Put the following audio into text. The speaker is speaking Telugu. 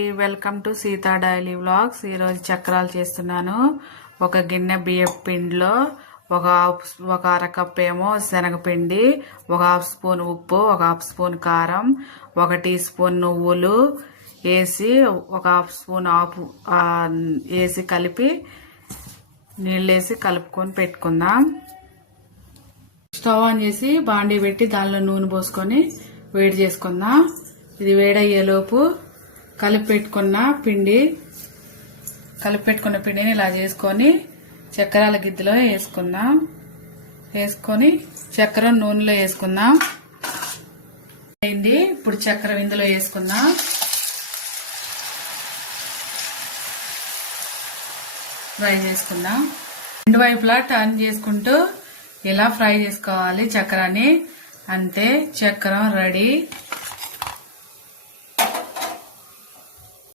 Welcome to Sita daily vlogs. ఈరోజు చక్రాలు చేస్తున్నాను. ఒక గిన్నె బియ్యపు పిండిలో ఒక అరకప్ ఏమో శనగపిండి, ఒక హాఫ్ స్పూన్ ఉప్పు, ఒక హాఫ్ స్పూన్ కారం, 1 టీ స్పూన్ నువ్వులు వేసి ఒక హాఫ్ స్పూన్ ఆపు వేసి కలిపి నీళ్ళేసి కలుపుకొని పెట్టుకుందాం. స్టవ్ ఆన్ చేసి బాండీ పెట్టి దానిలో నూనె పోసుకొని వేడి చేసుకుందాం. ఇది వేడయ్యేలోపు కలిపి పెట్టుకున్న పిండిని ఇలా చేసుకొని చక్రాల గిద్దెలో వేసుకుందాం. వేసుకొని చక్కెర నూనెలో వేసుకుందాం. ఇప్పుడు చక్కెర ఇందులో వేసుకుందాం. ఫ్రై చేసుకుందాం. రెండు వైపులా టర్న్ చేసుకుంటూ ఇలా ఫ్రై చేసుకోవాలి చక్కెరని. అంతే, చక్కెర రెడీ.